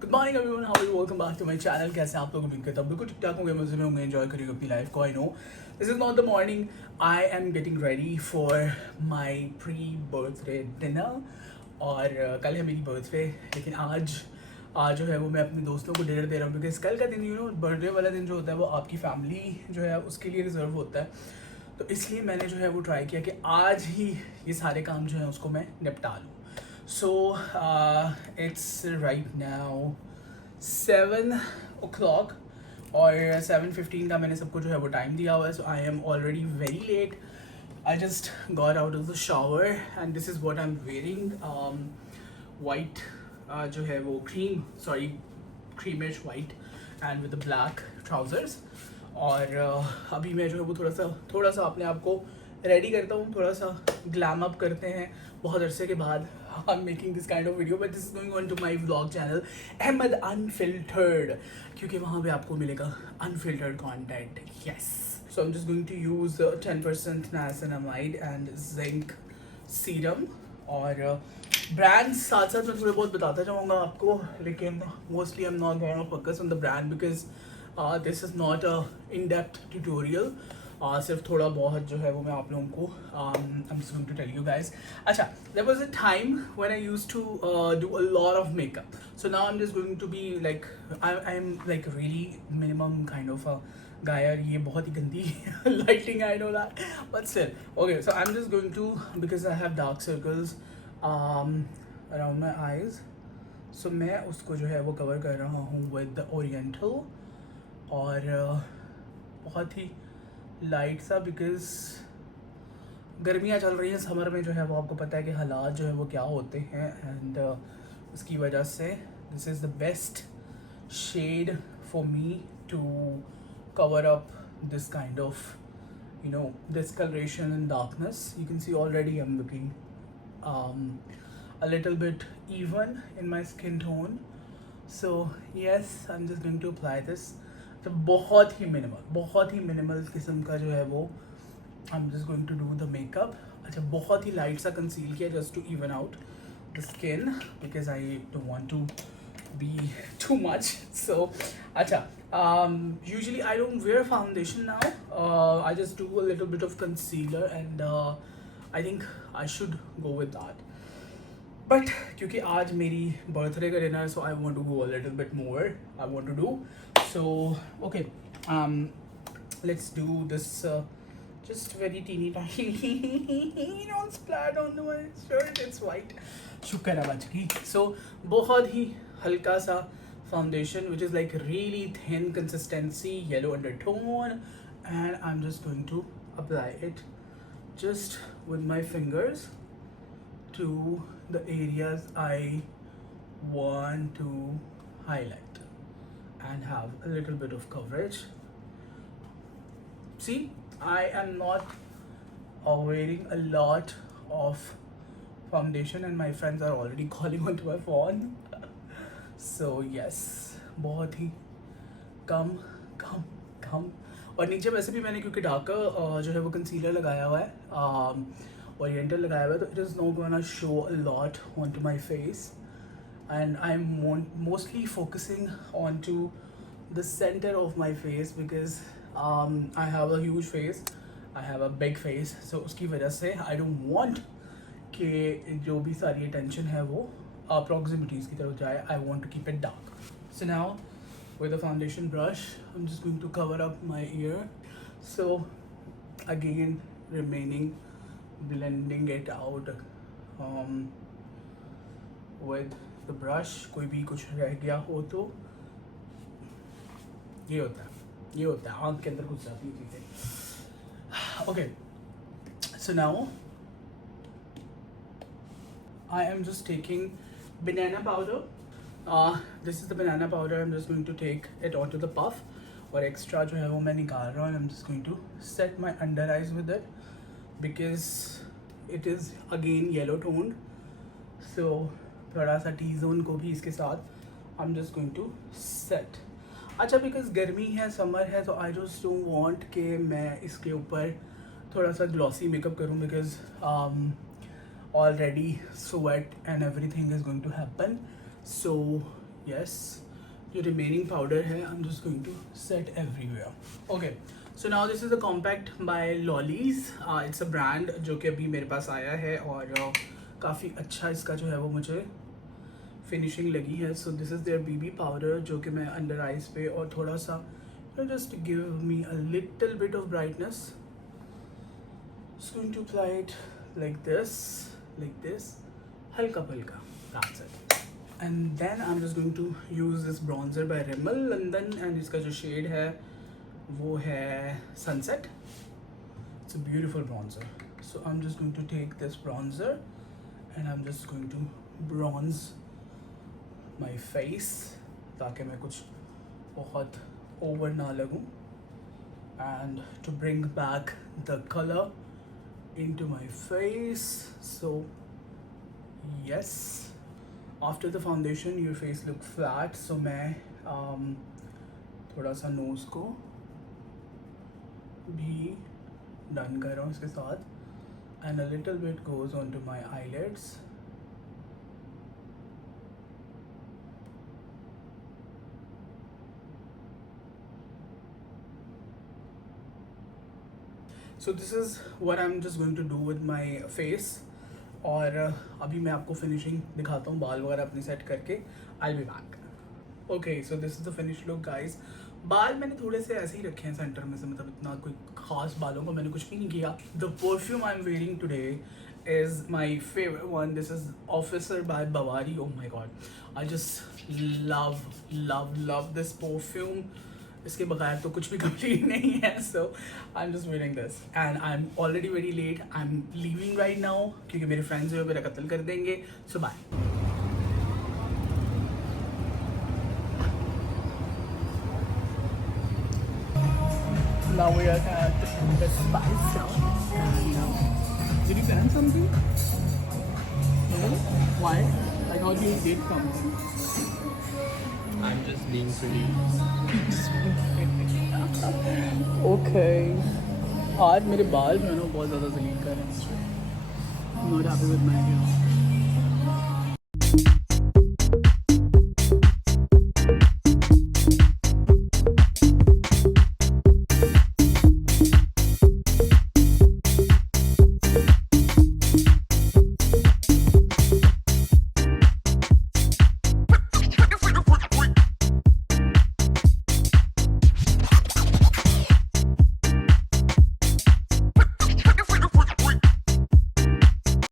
Good morning everyone, how are you? Welcome back to my channel. कैसे आप लोग? उम्मीद करता हूँ बिल्कुल ठीक ठाक होंगे, मजे में होंगे, एंजॉय करिएगा अपनी लाइफ को। I know this is not the morning, I am getting ready for my pre birthday dinner. और कल है मेरी बर्थडे, लेकिन आज जो है वो मैं अपने दोस्तों को डिनर दे रहा हूँ, बिकॉज कल का दिन बर्थडे वाला दिन जो होता है वो आपकी फैमिली जो है उसके लिए रिजर्व होता है। तो इसलिए मैंने जो है वो ट्राई किया कि आज ही ये सारे काम जो है उसको मैं निपटा लूँ। So it's right now 7 o'clock और 7:15 का मैंने सबको जो है वो टाइम दिया हुआ है। So I am already very late. I just got out of the shower and this is what I am wearing. White जो है वो creamish white and with black trousers. और अभी मैं जो है वो थोड़ा सा अपने आप को रेडी करता हूँ, थोड़ा सा ग्लैम अप करते हैं बहुत अरसे के बाद। I'm making this kind of video, but this is going on to my vlog channel Ahmed Unfiltered, क्योंकि वहाँ पे आपको मिलेगा unfiltered content. Yes. So I'm just going to use 10% niacinamide and zinc serum और brands साथ साथ मैं थोड़े बहुत बताता जाऊँगा आपको, लेकिन mostly I'm not going to focus on the brand because this is not a in-depth tutorial. सिर्फ थोड़ा बहुत जो है वो मैं आप लोगों को I'm just going to tell you guys. अच्छा, there was a time when I used to do a lot of makeup. So now I'm just going to be like I'm like really minimum kind of a guy. यार ये बहुत ही गंदी lighting, I know that, but still okay. So I'm just going to, because I have dark circles around my eyes, so मैं उसको जो है वो cover कर रहा हूँ with the Oriental और बहुत ही लाइट सा, बिकॉज गर्मियाँ चल रही हैं। समर में जो है वो आपको पता है कि हालात जो है वो क्या होते हैं, एंड उसकी वजह से this is the best shade for me to cover up this kind of discoloration and darkness. You can see already I'm looking a little bit even in my skin tone. So yes, I'm just going to apply this. तो बहुत ही मिनिमल किस्म का जो है वो I am just going to do the makeup. अच्छा, बहुत ही लाइट सा कंसील किया just to even out the skin, because I don't want to be too much. So अच्छा, usually I don't wear foundation now. I just do a little bit of concealer and I think I should go with that. But क्योंकि आज मेरी birthday का dinner, so I want to go a little bit more. I want to do so okay. Let's do this just very teeny tiny. Don't splat on my shirt, it's white. शुक्र है बच गई. So बहुत ही हल्का सा foundation which is like really thin consistency, yellow undertone, and I'm just going to apply it just with my fingers to the areas I want to highlight and have a little bit of coverage. See, I am not wearing a lot of foundation and my friends are already calling onto my phone. So yes, बहुत ही कम. और नीचे वैसे भी मैंने क्योंकि डार्कर जो है वो कंसीलर लगाया हुआ है, ओरिएंटल लगाया हुआ है, तो it is not gonna show a lot on to my face. And I am mostly focusing on to the centre of my face, because I have a huge face, I have a big face. So उसकी वजह से I don't want कि जो भी सारी अटेंशन है वो प्रॉक्सिमिटीज़ की तरफ जाए. I want to keep it dark. So now with a foundation brush I'm just going to cover up my ear. So again, remaining blending it out with the brush. कोई भी कुछ रह गया हो तो ये होता है आँख के अंदर घुस जाती है चीज़ें. Okay, so now I am just taking banana powder. This is the banana powder. I'm just going to take it onto the puff और एक्स्ट्रा जो है वो मैं निकाल रहा हूँ. I'm just going to set my under eyes with it because it is again yellow toned. So थोड़ा सा T zone को भी इसके साथ I'm just going to set. अच्छा, बिकॉज गर्मी है, समर है, तो I just don't want कि मैं इसके ऊपर थोड़ा सा ग्लॉसी मेकअप करूँ, because already sweat and everything is going to happen. So yes, जो remaining powder है I'm just going to set everywhere. Okay, so now this is the compact by Lollies. It's a brand जो कि अभी मेरे पास आया है और काफ़ी अच्छा इसका जो है वो मुझे फिनिशिंग लगी है. So this is there BB powder जो कि मैं अंडर आइज पे और थोड़ा सा just give me a little bit of brightness. Just going to apply it like this, halka pulka. That's it. And then I'm just going to use this bronzer by Rimmel London, and इसका जो shade है वो है Sunset. It's a beautiful bronzer. So I'm just going to take this bronzer and I'm just going to bronze my face ताकि मैं कुछ बहुत over ना लगूं, and to bring back the color into my face. So yes, after the foundation your face look flat, so मैं थोड़ा सा nose को भी डन कर रहा हूँ इसके साथ, and a little bit goes onto my eyelids. So this is what I'm just going to do with my face. और अभी मैं आपको फिनिशिंग दिखाता हूँ बाल वगैरह अपनी सेट करके. I'll be back. Okay, so this is the finished look guys. बाल मैंने थोड़े से ऐसे ही रखे हैं सेंटर में से, मतलब इतना कोई खास बालों को मैंने कुछ भी नहीं किया. The perfume I'm wearing today is my favorite one. This is Officer by Bawari. Oh my god, I just love this perfume. इसके बगैर तो कुछ भी कंप्लीट नहीं है. So I am just wearing this and I am already very late. I am leaving right now क्योंकि मेरे friends जो है मेरा कत्ल कर देंगे. So bye. Now we are at the Spice Shop. Did you plan something? No? Why? I thought you did something. I'm just being pretty. Okay. आज मेरे बाल जो है ना बहुत ज़्यादा जलील कर रहे हैं. I'm not happy with my hair.